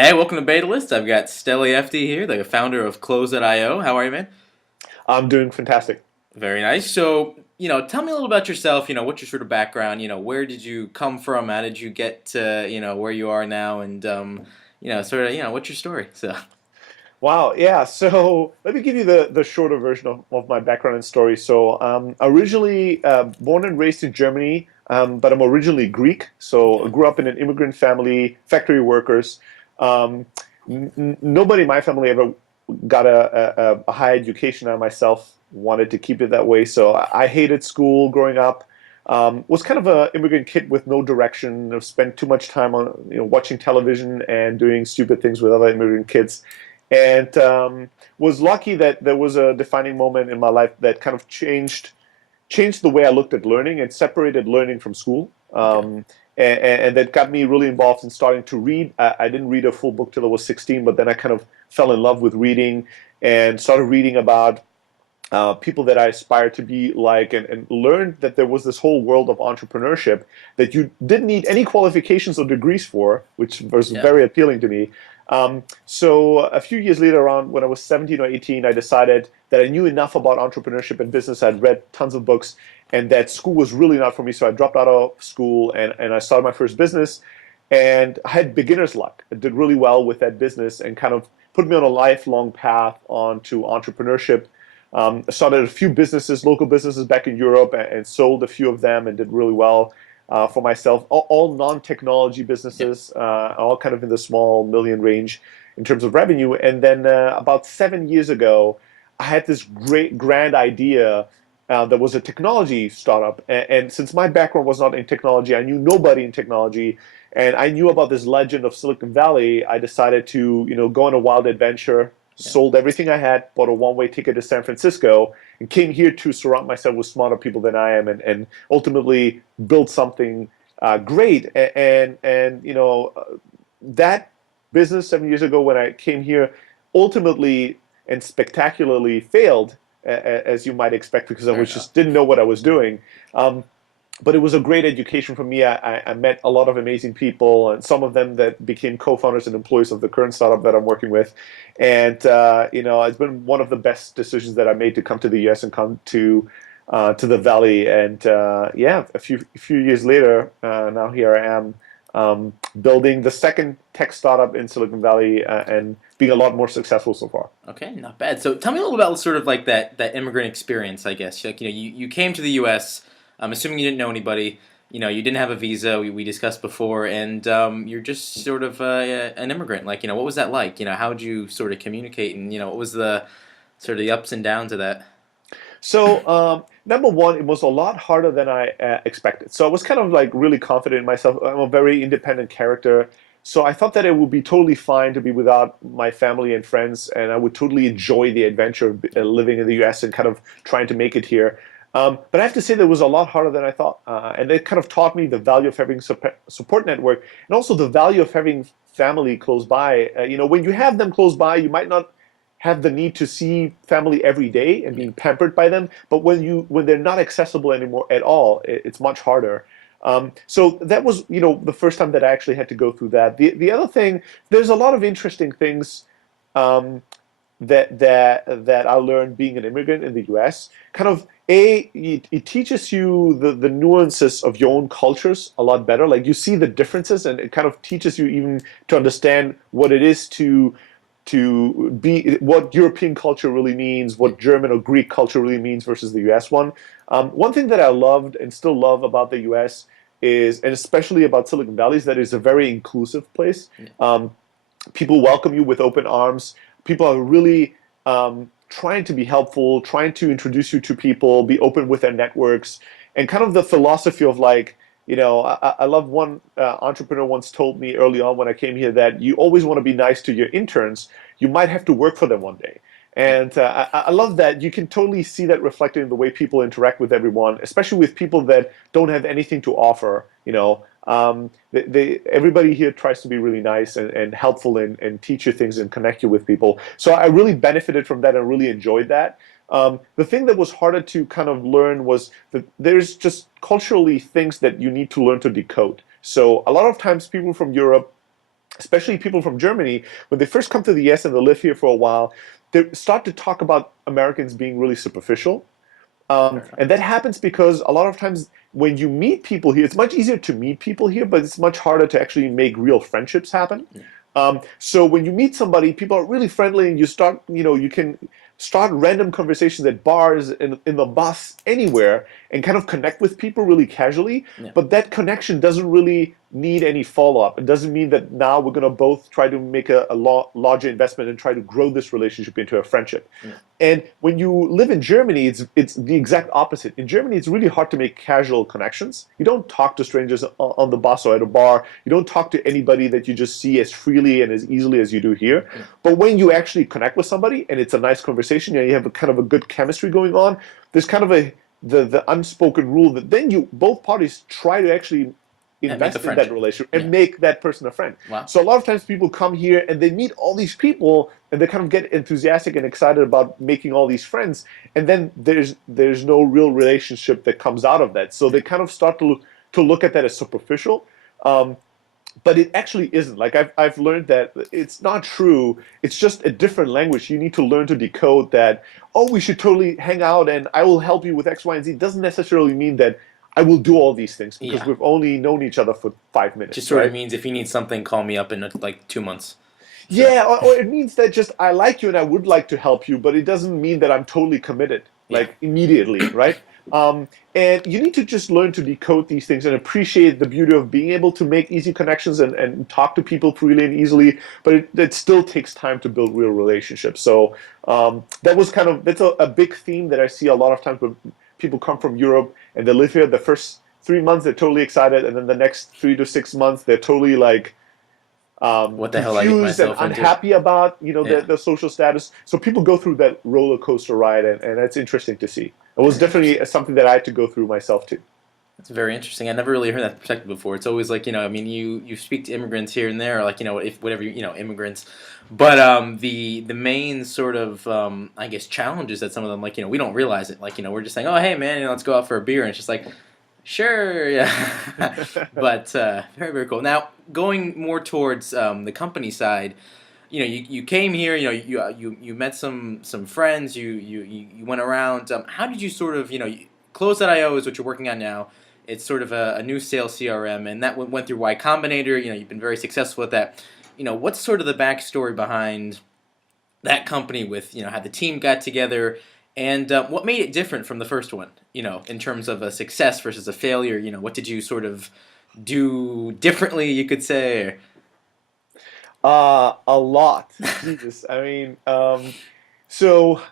Hey, welcome to Beta List. I've got Steli Efti here, the founder of Close.io. How are you, man? I'm doing fantastic. Very nice. So, tell me a little about yourself. What's your sort of background? Where did you come from? How did you get to, where you are now? And, sort of, what's your story? So, Wow, yeah. So let me give you the shorter version of my background and story. So originally born and raised in Germany, but I'm originally Greek. So I okay. grew up in an immigrant family, factory workers. Um, Nobody in my family ever got a high education. I myself wanted to keep it that way. So I hated school growing up. Was kind of an immigrant kid with no direction. I've spent too much time on watching television and doing stupid things with other immigrant kids, and was lucky that there was a defining moment in my life that kind of changed the way I looked at learning and separated learning from school. Okay. And that got me really involved in starting to read. I didn't read a full book till I was 16, but then I kind of fell in love with reading and started reading about people that I aspired to be like, and learned that there was this whole world of entrepreneurship that you didn't need any qualifications or degrees for, which was Yeah. very appealing to me. So a few years later, around when I was 17 or 18, I decided that I knew enough about entrepreneurship and business. I'd read tons of books, and that school was really not for me. So I dropped out of school and I started my first business. And I had beginner's luck. I did really well with that business and kind of put me on a lifelong path onto entrepreneurship. I started a few businesses, local businesses back in Europe, and sold a few of them and did really well for myself. All non-technology Yeah. businesses, all kind of in the small million range in terms of revenue. And then about 7 years ago, I had this great grand idea. There was a technology startup, and since my background was not in technology, I knew nobody in technology, and I knew about this legend of Silicon Valley. I decided to, go on a wild adventure, Yeah. sold everything I had, bought a one-way ticket to San Francisco, and came here to surround myself with smarter people than I am, and ultimately build something great. And that business 7 years ago when I came here, ultimately and spectacularly failed, as you might expect, because I Fair was enough. just didn't know what I was doing. But it was a great education for me. I met a lot of amazing people, and some of them that became co-founders and employees of the current startup that I'm working with. And it's been one of the best decisions that I made to come to the US and come to the Valley. And yeah, a few years later, now here I am, building the second tech startup in Silicon Valley, and being a lot more successful so far. Okay, not bad. So tell me a little about sort of like that immigrant experience, I guess. Like, you came to the U.S. I'm assuming you didn't know anybody. You didn't have a visa. We discussed before, and you're just sort of an immigrant. Like, what was that like? How did you sort of communicate, and what was the sort of the ups and downs of that? So, number one, it was a lot harder than I expected. So I was kind of like really confident in myself. I'm a very independent character. So I thought that it would be totally fine to be without my family and friends, and I would totally enjoy the adventure of living in the US and kind of trying to make it here. But I have to say that it was a lot harder than I thought. And it kind of taught me the value of having support network, and also the value of having family close by. When you have them close by, you might not have the need to see family every day and Yeah. being pampered by them. But when they're not accessible anymore at all, it's much harder. So that was, the first time that I actually had to go through that. The other thing, there's a lot of interesting things um, that I learned being an immigrant in the U.S. Kind of it teaches you the nuances of your own cultures a lot better. Like you see the differences, and it kind of teaches you even to understand what it is to be what European culture really means, Yeah. what German or Greek culture really means versus the US one. One thing that I loved and still love about the US is, and especially about Silicon Valley, is that it's a very inclusive place. Yeah. Um, People welcome you with open arms. People are really trying to be helpful, trying to introduce you to people, be open with their networks, and kind of the philosophy of like, I love one entrepreneur once told me early on when I came here that you always want to be nice to your interns. You might have to work for them one day. Yeah. And I love that. You can totally see that reflected in the way people interact with everyone, especially with people that don't have anything to offer. Everybody here tries to be really nice and helpful and teach you things and connect you with people. So I really benefited from that and really enjoyed that. The thing that was harder to kind of learn was that there's just culturally things that you need to learn to decode. So a lot of times people from Europe especially people from Germany, when they first come to the US and they live here for a while, they start to talk about Americans being really superficial. Fair enough. And that happens because a lot of times when you meet people here, it's much easier to meet people here, but it's much harder to actually make real friendships happen. Yeah. So when you meet somebody, people are really friendly, and you start, you can start random conversations at bars, in the bus, anywhere, and kind of connect with people really casually. Yeah. But that connection doesn't really need any follow up. It doesn't mean that now we're going to both try to make a larger investment and try to grow this relationship into a friendship. Yeah. And when you live in Germany, it's the exact opposite. In Germany, it's really hard to make casual connections. You don't talk to strangers on the bus or at a bar. You don't talk to anybody that you just see as freely and as easily as you do here. Yeah. But when you actually connect with somebody and it's a nice conversation, you have a kind of a good chemistry going on, there's kind of the unspoken rule that then you both parties try to actually And make a invest in that friendship. relationship Yeah. and make that person a friend. Wow. So a lot of times people come here and they meet all these people and they kind of get enthusiastic and excited about making all these friends, and then there's no real relationship that comes out of that. So they kind of start to look at that as superficial. Um, but it actually isn't. Like I've learned that it's not true. It's just a different language. You need to learn to decode that. Oh, we should totally hang out, and I will help you with X, Y, and Z. Doesn't necessarily mean that I will do all these things because Yeah. we've only known each other for 5 minutes, Just sort of right? means if you need something, call me up in like 2 months. So Yeah, or it means that just I like you and I would like to help you, but it doesn't mean that I'm totally committed, yeah. like immediately, right? And you need to just learn to decode these things and appreciate the beauty of being able to make easy connections and talk to people freely and easily, but it still takes time to build real relationships. So that's a big theme that I see a lot of times when people come from Europe and they live here. The first 3 months they're totally excited, and then the next 3 to 6 months they're totally like What the hell I get confused and myself into? unhappy about Yeah. the social status. So people go through that roller coaster ride, and that's interesting to see. It was Very definitely interesting. something that I had to go through myself too. That's very interesting. I never really heard that perspective before. It's always like, I mean, you speak to immigrants here and there, like, if whatever, immigrants. But the main sort of, I guess, challenges that some of them, like, we don't realize it. Like, we're just saying, oh, hey, man, let's go out for a beer. And it's just like, sure, yeah. But very, very cool. Now, going more towards the company side, you came here, you met some friends, you went around. How did you sort of, Close.io is what you're working on now. It's sort of a new sales CRM, and that went through Y Combinator. You've been very successful with that. What's sort of the backstory behind that company with, how the team got together, and what made it different from the first one, in terms of a success versus a failure? What did you sort of do differently, you could say? A lot. Jesus. I mean, so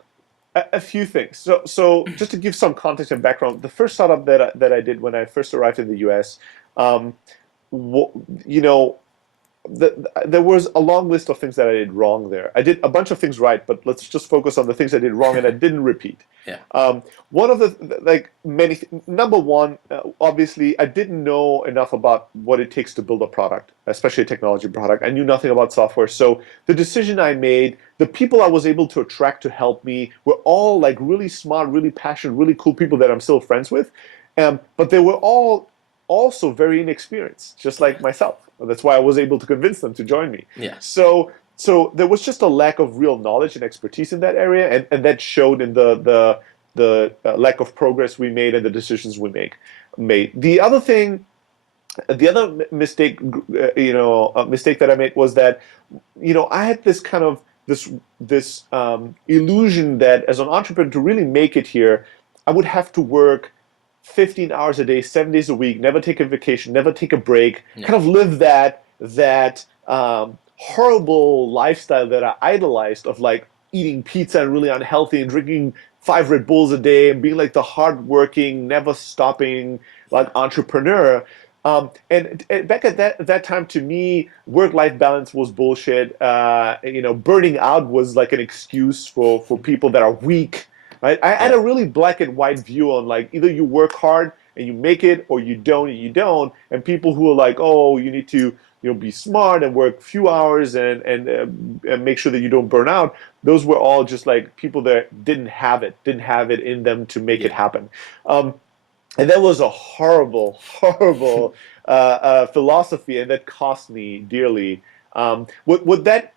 a few things. So just to give some context and background, the first startup that I did when I first arrived in the US, um, wh- you know, there was a long list of things that I did wrong there. I did a bunch of things right, but let's just focus on the things I did wrong and I didn't repeat. Yeah. One of like many, number one, obviously, I didn't know enough about what it takes to build a product, especially a technology product. I knew nothing about software. So the decision I made, the people I was able to attract to help me were all like really smart, really passionate, really cool people that I'm still friends with. But they were all also very inexperienced, just like myself. That's why I was able to convince them to join me. Yeah. So there was just a lack of real knowledge and expertise in that area, and that showed in the lack of progress we made and the decisions we made. The other mistake, mistake that I made was that, I had this kind of this illusion that as an entrepreneur to really make it here, I would have to work 15 hours a day, 7 days a week, never take a vacation, never take a break, Yeah. kind of live that horrible lifestyle that I idolized of like eating pizza and really unhealthy and drinking 5 Red Bulls a day and being like the hardworking, never stopping like entrepreneur. And back at that time, to me, work-life balance was bullshit. Burning out was like an excuse for people that are weak. Right? I had Yeah. a really black and white view on like either you work hard and you make it, or you don't and you don't. And people who are like, oh, you need to be smart and work few hours and make sure that you don't burn out. Those were all just like people that didn't have it in them to make it Yeah. happen. And that was a horrible, horrible philosophy, and that cost me dearly. What that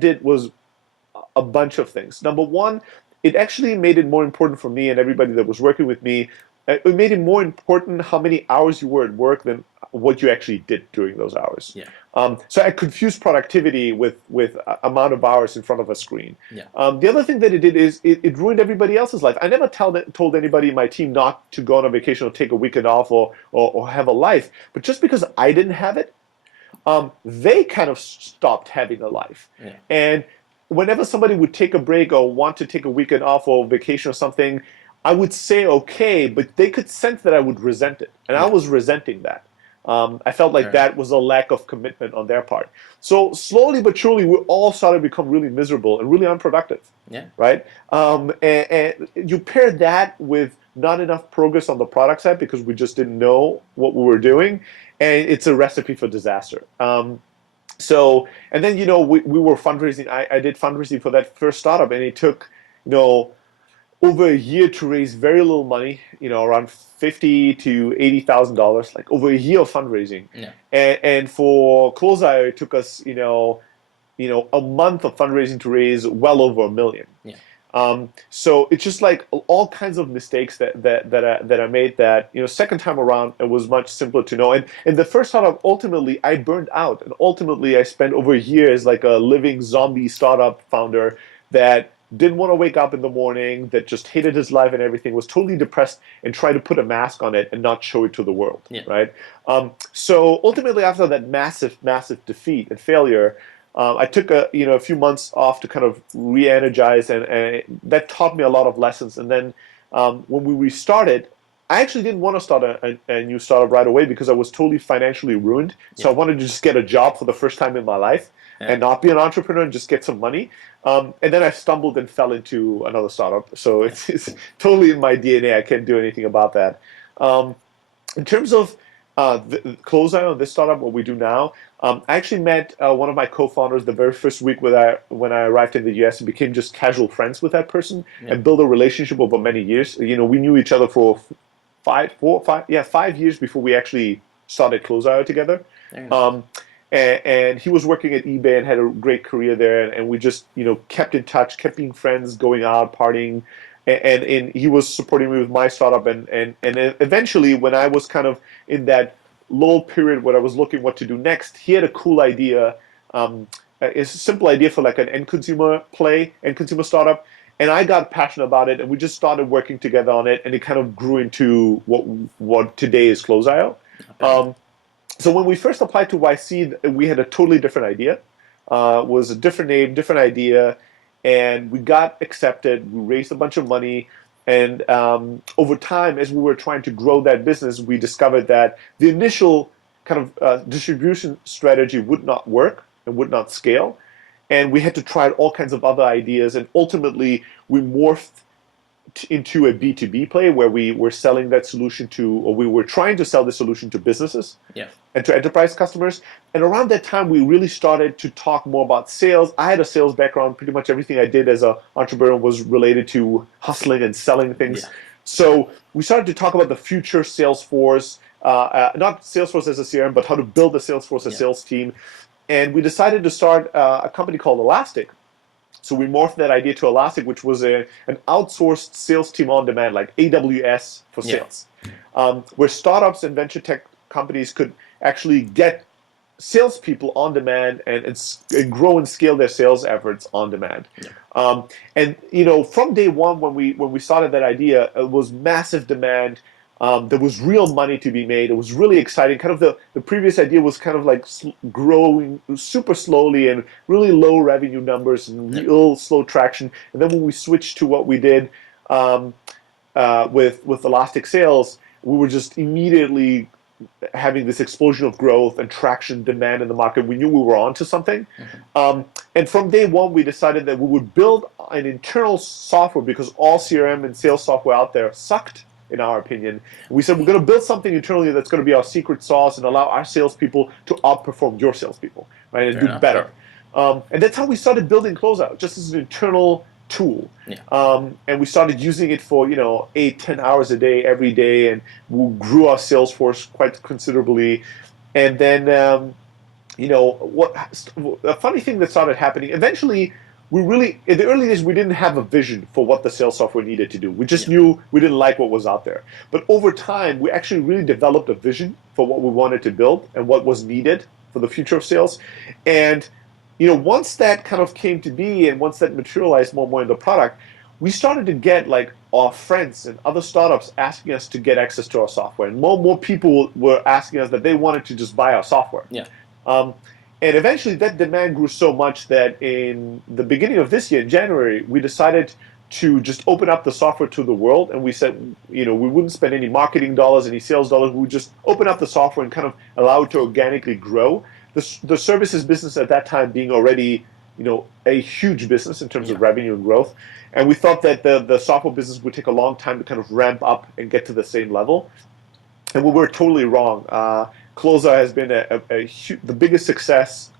did was a bunch of things. Number one, it actually made it more important for me and everybody that was working with me. It made it more important how many hours you were at work than what you actually did during those hours. Yeah. So I confused productivity with amount of hours in front of a screen. Yeah. The other thing that it did is it ruined everybody else's life. I never told anybody in my team not to go on a vacation or take a weekend off or have a life. But just because I didn't have it, they kind of stopped having a life. Yeah. And whenever somebody would take a break or want to take a weekend off or vacation or something, I would say okay, but they could sense that I would resent it. And I Yeah. was resenting that. I felt like Fair enough. that was a lack of commitment on their part. So slowly but surely, we all started to become really miserable and really unproductive, Yeah. right? And you pair that with not enough progress on the product side because we just didn't know what we were doing, and it's a recipe for disaster. And then, we were fundraising. I did fundraising for that first startup, and it took, you know, over a year to raise very little money, around fifty to $80,000, like over a year of fundraising. Yeah. And for Close.io, it took us, a month of fundraising to raise well over $1 million. Yeah. So it's just like all kinds of mistakes that I made that, second time around, it was much simpler to know. And the first startup, ultimately, I burned out. And ultimately, I spent over a year as like a living zombie startup founder that didn't want to wake up in the morning, that just hated his life and everything, was totally depressed, and tried to put a mask on it and not show it to the world, Yeah. right? So ultimately, after that massive, massive defeat and failure, I took a few months off to kind of re-energize, and that taught me a lot of lessons. And then when we restarted, I actually didn't want to start a new startup right away because I was totally financially ruined. So Yeah. I wanted to just get a job for the first time in my life Yeah. and not be an entrepreneur and just get some money. And then I stumbled and fell into another startup. So it's totally in my DNA. I can't do anything about that. In terms of Close.io, this startup, what we do now, I actually met one of my co-founders the very first week when I arrived in the US, and became just casual friends with that person, Yeah. and built a relationship over many years. We knew each other for 5 years before we actually started Close.io together. There you go. And he was working at eBay and had a great career there, and we just kept in touch, kept being friends, going out, partying, and he was supporting me with my startup, and then eventually, when I was kind of in that lull period where I was looking what to do next, he had a cool idea. It's a simple idea for like an end consumer startup, and I got passionate about it, and we just started working together on it, and it kind of grew into what today is Close.io. Okay. So when we first applied to YC, we had a totally different idea. Was a different name, different idea, and we got accepted. We raised a bunch of money, and over time, as we were trying to grow that business, we discovered that the initial kind of distribution strategy would not work and would not scale, and we had to try all kinds of other ideas, and ultimately we morphed into a B2B play where we were selling that solution or we were trying to sell the solution to businesses. Yeah. And to enterprise customers. And around that time, we really started to talk more about sales. I had a sales background. Pretty much everything I did as an entrepreneur was related to hustling and selling things. Yeah. So we started to talk about the future Salesforce, not Salesforce as a CRM, but how to build a Salesforce, a sales team. And we decided to start a company called Elastic. So we morphed that idea to Elastic, which was an outsourced sales team on demand, like AWS for sales, where startups and venture tech companies could actually get salespeople on demand and grow and scale their sales efforts on demand. Yeah. And from day one, when we started that idea, it was massive demand. There was real money to be made. It was really exciting. Kind of the previous idea was kind of like growing super slowly and really low revenue numbers and real slow traction. And then when we switched to what we did with Elastic Sales, we were just immediately having this explosion of growth and traction, demand in the market. We knew we were onto something. And from day one, we decided that we would build an internal software because all CRM and sales software out there sucked, in our opinion. We said we're going to build something internally that's going to be our secret sauce and allow our salespeople to outperform your salespeople, right, and Fair do enough. better. And that's how we started building Closeout, just as an internal tool. Yeah. And we started using it for 8-10 hours a day every day, and we grew our sales force quite considerably. And then what a funny thing that started happening. Eventually, we really in the early days we didn't have a vision for what the sales software needed to do. We just Yeah. knew we didn't like what was out there. But over time, we actually really developed a vision for what we wanted to build and what was needed for the future of sales. And once that kind of came to be, and once that materialized more and more in the product, we started to get like our friends and other startups asking us to get access to our software, and more people were asking us that they wanted to just buy our software. Yeah. Um, and eventually, that demand grew so much that in the beginning of this year, in January, we decided to just open up the software to the world. And we said, we wouldn't spend any marketing dollars, any sales dollars. We would just open up the software and kind of allow it to organically grow. The services business at that time being already, a huge business in terms Yeah. of revenue and growth. And we thought that the software business would take a long time to kind of ramp up and get to the same level. And we were totally wrong. Closer has been the biggest success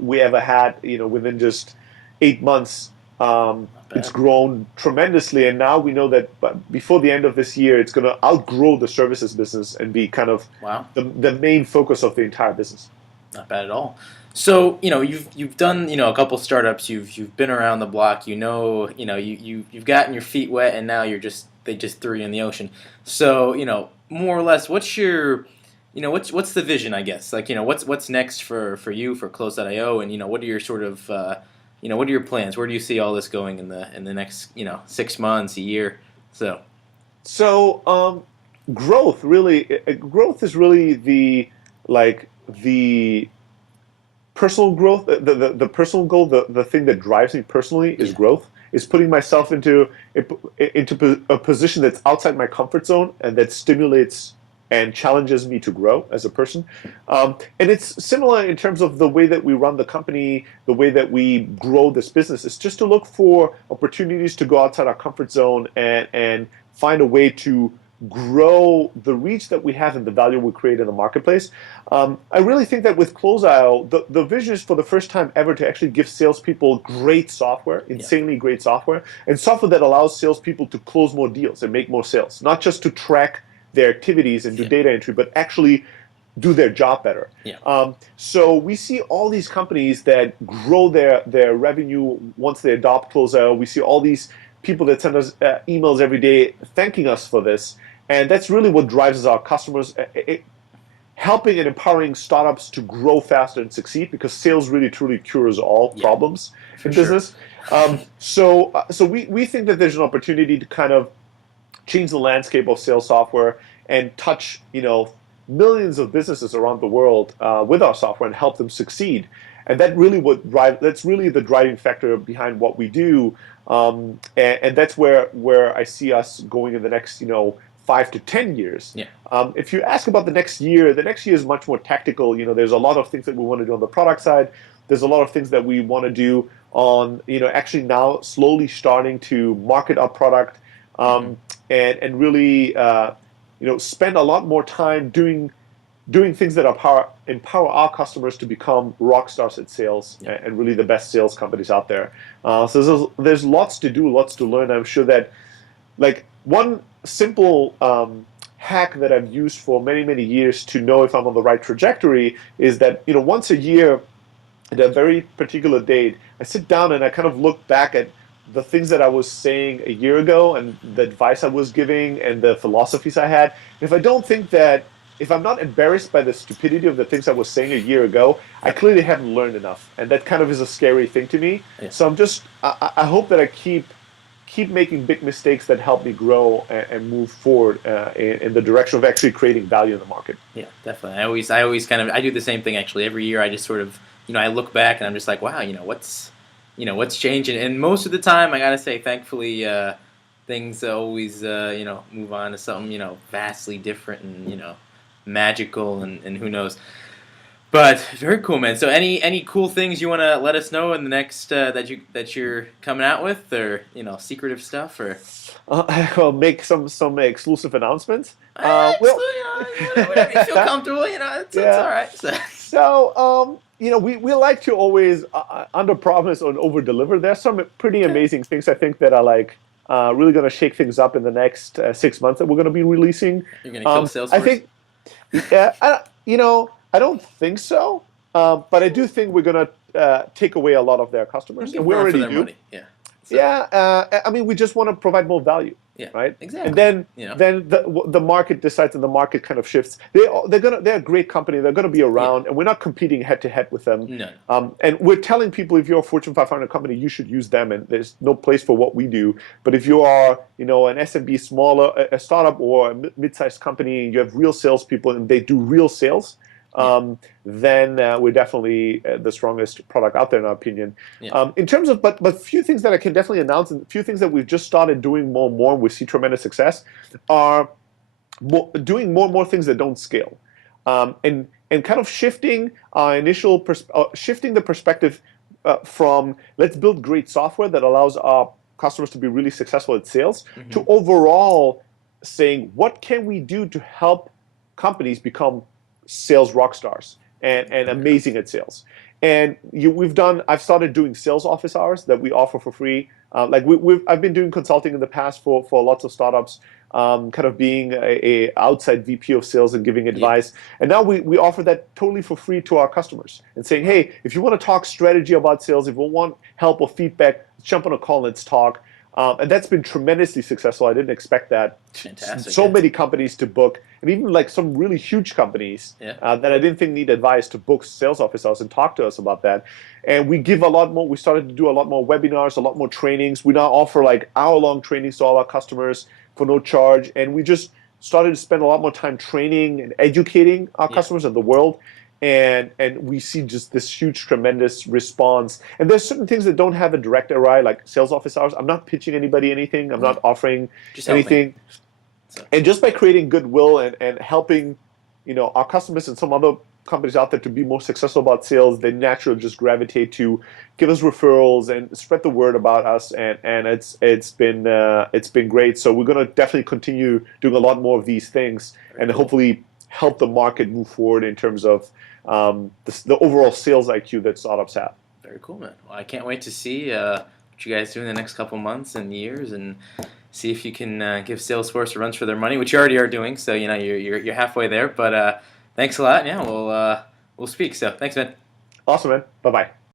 we ever had. Within just 8 months, Not it's bad. grown tremendously, and now we know that before the end of this year, it's going to outgrow the services business and be kind of Wow. the main focus of the entire business. Not bad at all. So you've done a couple startups. You've been around the block. You've gotten your feet wet, and now they just threw you in the ocean. So more or less, what's the vision? I guess like what's next for you for Close.io, and what are your sort of what are your plans? Where do you see all this going in the next 6 months, a year? So So growth is really the personal growth, the personal goal, the thing that drives me personally is yeah, growth. Is putting myself into a position that's outside my comfort zone and that stimulates and challenges me to grow as a person. And it's similar in terms of the way that we run the company, the way that we grow this business. It's just to look for opportunities to go outside our comfort zone and find a way to grow the reach that we have and the value we create in the marketplace. I really think that with Close.io, the vision is for the first time ever to actually give salespeople great software, yeah, insanely great software, and software that allows salespeople to close more deals and make more sales, not just to track their activities and do yeah, data entry, but actually do their job better. yeah, So we see all these companies that grow their revenue once they adopt Close.io. We see all these people that send us emails every day thanking us for this. And that's really what drives us, our customers, helping and empowering startups to grow faster and succeed, because sales really truly cures all yeah, problems for in sure. business. So we think that there's an opportunity to kind of change the landscape of sales software and touch millions of businesses around the world with our software and help them succeed. And that's really the driving factor behind what we do. And that's where I see us going in the next 5 to 10 years. Yeah, If you ask about the next year is much more tactical. There's a lot of things that we want to do on the product side. There's a lot of things that we want to do on actually now slowly starting to market our product, hmm, and really spend a lot more time doing things that empower our customers to become rock stars at sales, yeah, and really the best sales companies out there. So there's lots to do, lots to learn. I'm sure that like one simple hack that I've used for many, many years to know if I'm on the right trajectory is that once a year at a very particular date, I sit down and I kind of look back at the things that I was saying a year ago and the advice I was giving and the philosophies I had. And if I'm not embarrassed by the stupidity of the things I was saying a year ago, I yep, clearly haven't learned enough. And that kind of is a scary thing to me. yeah. So I hope that I keep making big mistakes that help me grow and move forward in the direction of actually creating value in the market. Yeah, definitely. I always kind of I do the same thing actually. Every year I just sort of I look back and I'm just like, wow, what's changing? And most of the time, I gotta say, thankfully, things always move on to something vastly different and magical and who knows. But very cool, man. So any cool things you want to let us know in the next that you're coming out with, or secretive stuff, or I'll make some exclusive announcements. just, Well, whatever you feel comfortable. It's all yeah. right. So, So, we like to always under promise and over deliver. There's some pretty okay, amazing things I think that are like really going to shake things up in the next 6 months that we're going to be releasing. you're gonna kill I Salesforce. think, yeah, I don't think so. But I do think we're going to take away a lot of their And customers, and give we more for already their do. money. Yeah. So Yeah, I mean, we just want to provide more value, yeah, right? And exactly. then You know. then the market decides, and the market kind of shifts. They're a great company. They're gonna be Yeah. around, and we're not competing head to head with them. No. No. And we're telling people if you're a Fortune 500 company, you should use them, and there's no place for what we do. But if you are, an SMB, smaller, a startup or a mid-sized company, and you have real salespeople, and they do real sales. Yeah. Then we're definitely the strongest product out there, in our opinion. Yeah. In terms of, but few things that I can definitely announce, and a few things that we've just started doing more and more, and we see tremendous success, are doing more and more things that don't scale, and kind of shifting our shifting the perspective from let's build great software that allows our customers to be really successful at sales to Hmm. overall saying what can we do to help companies become sales rock stars and Fair enough. amazing at sales. And I've started doing sales office hours that we offer for free. I've been doing consulting in the past for lots of startups, kind of being a outside VP of sales and giving Yeah. advice. And now we offer that totally for free to our customers and saying, Wow. hey, if you want to talk strategy about sales, if you want help or feedback, jump on a call, let's talk. And that's been tremendously successful. I didn't expect that. Fantastic. So Yeah. many companies to book, and even like some really huge companies Yeah. that I didn't think need advice to book sales officers and talk to us about that. And we give a lot more. We started to do a lot more webinars, a lot more trainings. We now offer like hour-long trainings to all our customers for no charge. And we just started to spend a lot more time training and educating our Yeah. customers and the world. And we see just this huge, tremendous response. And there's certain things that don't have a direct ROI, like sales office hours. I'm not pitching anybody anything. I'm No. not offering Just helping. anything. So And just by creating goodwill and helping, our customers and some other companies out there to be more successful about sales, they naturally just gravitate to give us referrals and spread the word about us. And it's been great. So we're going to definitely continue doing a lot more of these things, very and cool. hopefully help the market move forward in terms of the overall sales IQ that startups have. Very cool, man. Well, I can't wait to see what you guys do in the next couple months and years, and see if you can give Salesforce a run for their money, which you already are doing. So you're halfway there. But thanks a lot. Yeah, we'll speak. So thanks, man. Awesome, man. Bye bye.